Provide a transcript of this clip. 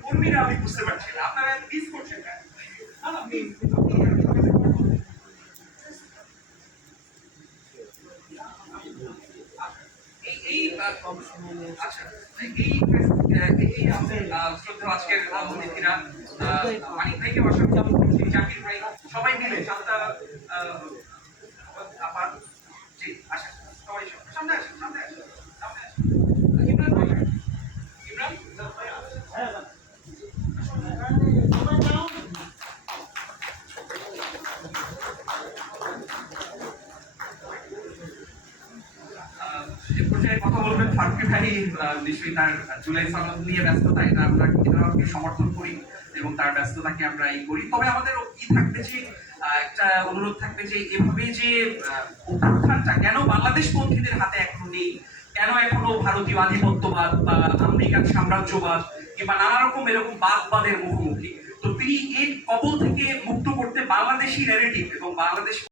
কর্মীরা আমি বুঝতে পারছি না আপনারা মিস করছেন কেন? আচ্ছা এই আমাদের শ্রদ্ধা আজকের অতিথিরা মানিক ভাইকে অসংখ্য জাকির ভাই সবাই মিলে সাতটা আবার জি আচ্ছা সবাই সামনে আসেন সামনে আসেন সামনে আসেন ইমরান ভাই ইমরান এ পর্যায়ে কথা বলবেন ফারুকি ভাই নিশ্চয়ই তার জুলাই সনদ নিয়ে ব্যস্ততা এটা আমরা সমর্থন করি এবং তার ব্যস্ততাকে আমরা করি তবে আমাদের কি থাকবে যে একটা অনুরোধ থাকবে যে এভাবে যে অভ্যুত্থানটা কেন বাংলাদেশ পন্থীদের হাতে এখনো নেই কেন এখনো ভারতীয় আধিপত্যবাদ বা আমেরিকান সাম্রাজ্যবাদ কিংবা নানা রকম এরকম বাদবাদের মুখোমুখি তো তিনি এই কবল থেকে মুক্ত করতে বাংলাদেশি ন্যারেটিভ এবং বাংলাদেশ